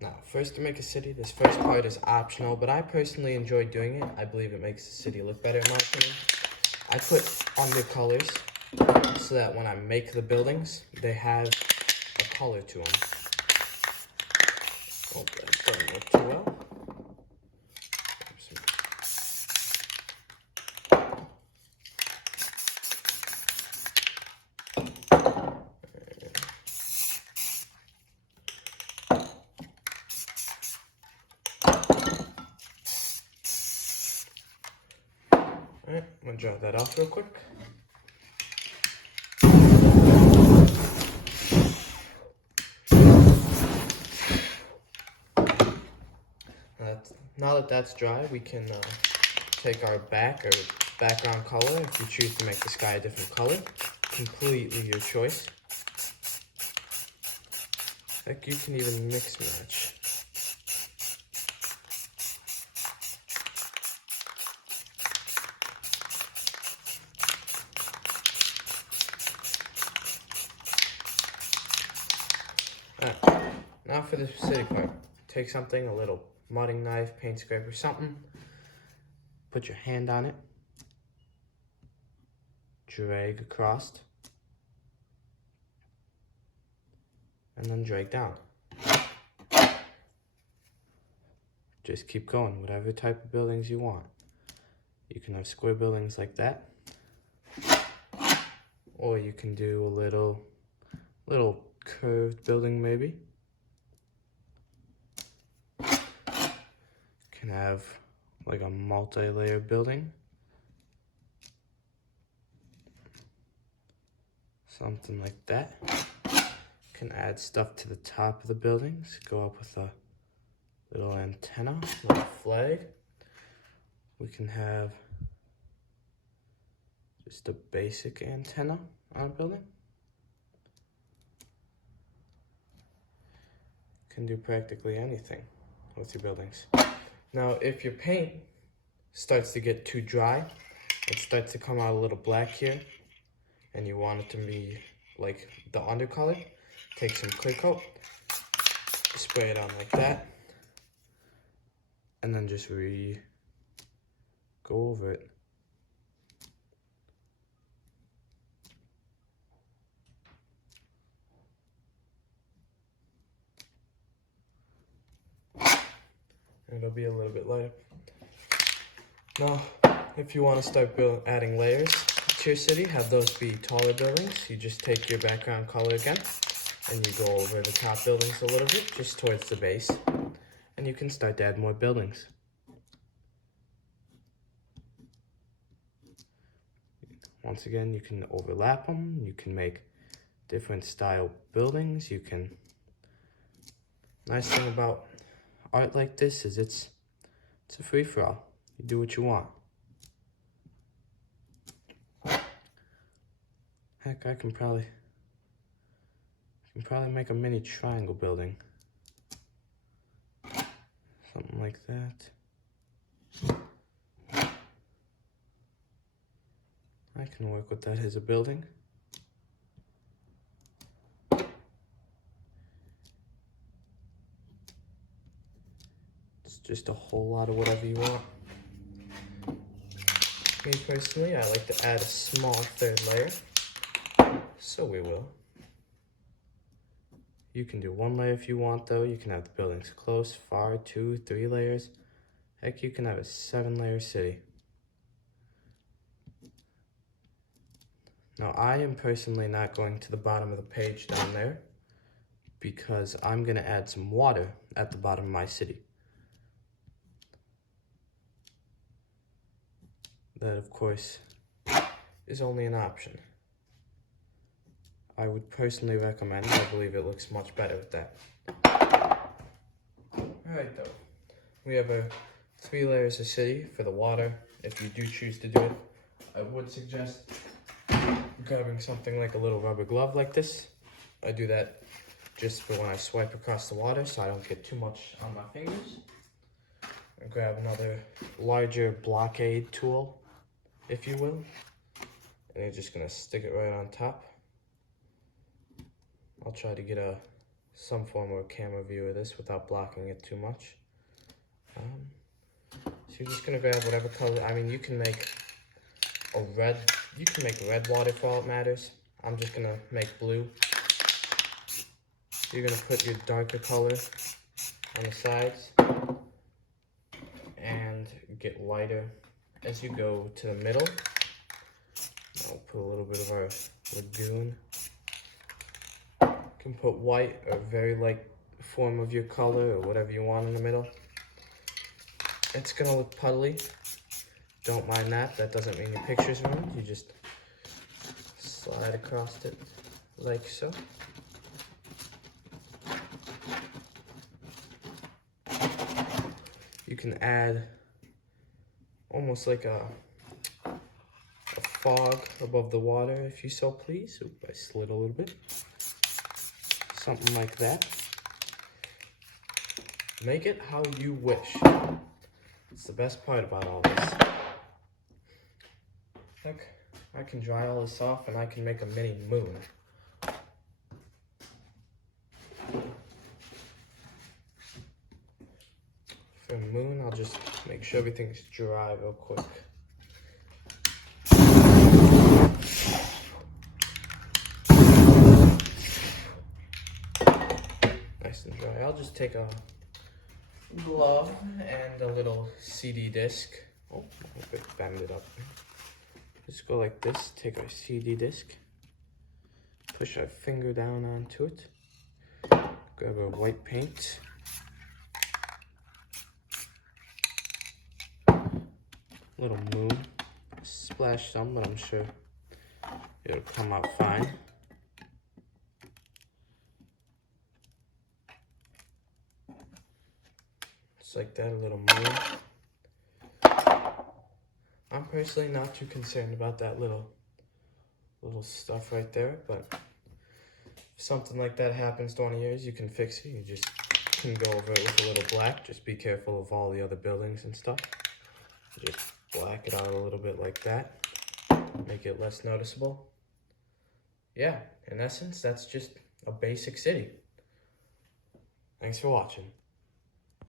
Now, first to make a city, this first part is optional, but I personally enjoy doing it. I believe it makes the city look better in my opinion. I put undercolors so that when I make the buildings, they have a color to them. Oh, that doesn't look too well. Alright, I'm gonna draw that off real quick. Now that that's dry, we can take our background color. If you choose to make the sky a different color, completely your choice. Heck, you can even mix match. Alright, now for the city part. Take something, a little mudding knife, paint scraper, something. Put your hand on it. Drag across. And then drag down. Just keep going, whatever type of buildings you want. You can have square buildings like that. Or you can do a little curved building maybe. Can have like a multi-layer building. Something like that. Can add stuff to the top of the buildings. Go up with a little antenna, little flag. We can have just a basic antenna on a building. Can do practically anything with your buildings. Now, if your paint starts to get too dry, it starts to come out a little black here, and you want it to be like the undercolor, take some clear coat, spray it on like that, and then just go over it. It'll be a little bit lighter. Now, if you want to start adding layers to your city, have those be taller buildings. You just take your background color again, and you go over the top buildings a little bit, just towards the base, and you can start to add more buildings. Once again, you can overlap them, you can make different style buildings, Nice thing about art like this is it's a free-for-all. You do what you want. Heck, I can probably make a mini triangle building. Something like that. I can work with that as a building. It's just a whole lot of whatever you want. Me personally, I like to add a small third layer. So we will. You can do one layer if you want though. You can have the buildings close, far, 2, 3 layers. Heck, you can have a 7-layer city. Now, I am personally not going to the bottom of the page down there because I'm gonna add some water at the bottom of my city. That, of course, is only an option. I would personally recommend it. I believe it looks much better with that. Alright though, we have a 3 layers of city for the water. If you do choose to do it, I would suggest grabbing something like a little rubber glove like this. I do that just for when I swipe across the water so I don't get too much on my fingers. And grab another larger blockade tool, if you will. And you're just gonna stick it right on top. I'll try to get a some form of camera view of this without blocking it too much. So you're just gonna grab whatever color. I mean, you can make a red. You can make red water for all it matters. I'm just gonna make blue. You're gonna put your darker color on the sides and get lighter as you go to the middle. I'll put a little bit of our lagoon. You can put white or very light form of your color or whatever you want in the middle. It's gonna look puddly. Don't mind that. That doesn't mean your picture's ruined. You just slide across it like so. You can add almost like a fog above the water if you so please. Oop, I slid a little bit. Something like that. Make it how you wish. It's the best part about all this. Look, I can dry all this off and I can make a mini moon. For a moon, I'll just make sure everything's dry real quick. Nice and dry. I'll just take a glove and a little CD disc. Oh, I hope it bend it up. Just go like this, take our CD disc, push our finger down onto it, grab our white paint, little moon, splash some, but I'm sure it'll come out fine. Just like that, a little moon. I'm personally not too concerned about that little stuff right there, but if something like that happens to one of yours, you can fix it. You just can go over it with a little black. Just be careful of all the other buildings and stuff. Just black it out a little bit like that. Make it less noticeable. Yeah, in essence, that's just a basic city. Thanks for watching.